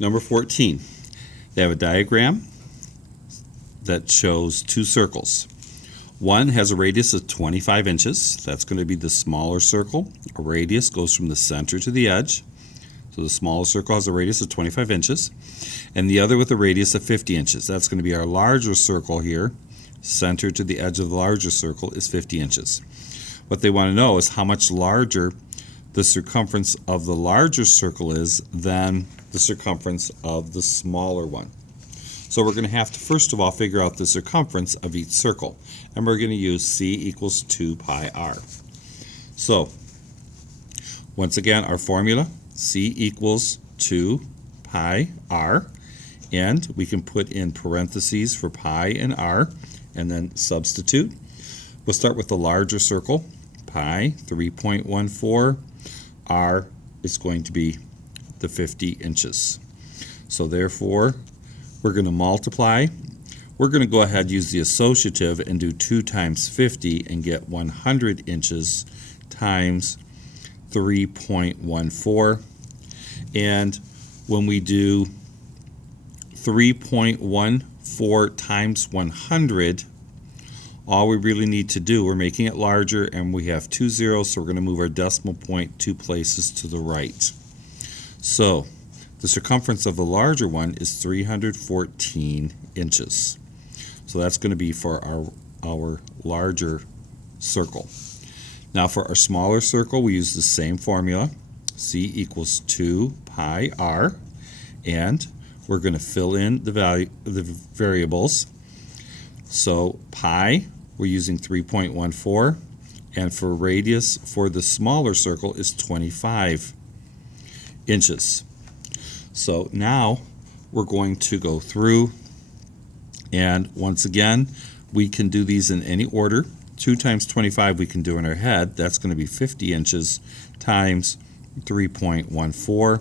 Number 14. They have a diagram that shows two circles. One has a radius of 25 inches. That's going to be the smaller circle. A radius goes from the center to the edge. So the smaller circle has a radius of 25 inches. And the other with a radius of 50 inches. That's going to be our larger circle here. Center to the edge of the larger circle is 50 inches. What they want to know is how much larger the circumference of the larger circle is than the circumference of the smaller one. So we're going to have to first of all figure out the circumference of each circle. And we're going to use c equals 2 pi r. So once again, our formula, c equals 2 pi r. And we can put in parentheses for pi and r and then substitute. We'll start with the larger circle, pi 3.14. R is going to be the 50 inches. So therefore, we're going to multiply. We're going to go ahead and use the associative and do 2 times 50 and get 100 inches times 3.14. And when we do 3.14 times 100, all we really need to do, we're making it larger and we have 2 zeros, so we're going to move our decimal point 2 places to the right. So the circumference of the larger one is 314 inches. So that's going to be for our larger circle. Now for our smaller circle, we use the same formula, c equals 2 pi r, and we're going to fill in the variables. So pi, we're using 3.14, and for radius for the smaller circle is 25 inches. So now we're going to go through, and once again, we can do these in any order. 2 times 25 we can do in our head. That's going to be 50 inches times 3.14,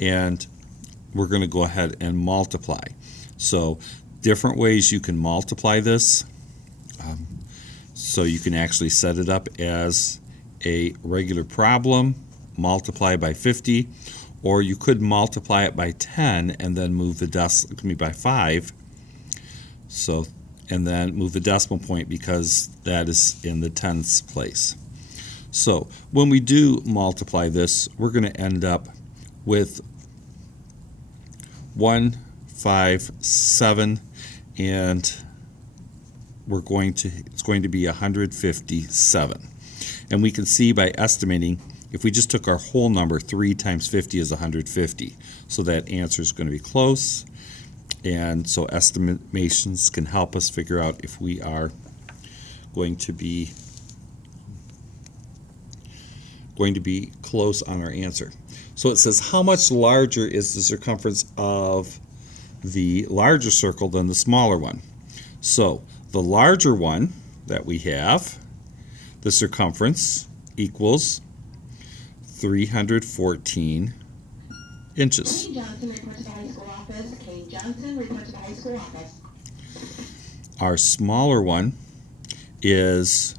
and we're going to go ahead and multiply. So different ways you can multiply this. So you can actually set it up as a regular problem, multiply by 50, or you could multiply it by 10 and then move the decimal by 5. So, and then move the decimal point because that is in the tens place. So when we do multiply this, we're going to end up with 157, and it's going to be 157. And we can see by estimating, if we just took our whole number, 3 times 50 is 150. So that answer is going to be close. And so estimations can help us figure out if we are going to be close on our answer. So it says, how much larger is the circumference of the larger circle than the smaller one? So the larger one that we have, the circumference equals 314 inches. Kane Johnson, report to the high school office. Kane Johnson, report to the high school office. Our smaller one is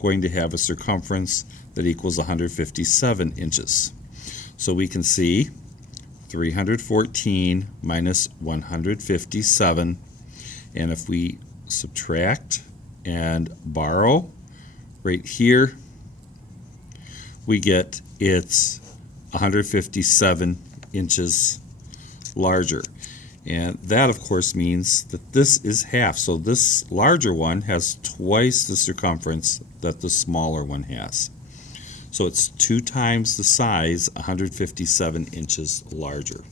going to have a circumference that equals 157 inches. So we can see 314 minus 157, and if we subtract and borrow right here, we get it's 157 inches larger. And that, of course, means that this is half. So this larger one has twice the circumference that the smaller one has. So it's 2 times the size, 157 inches larger.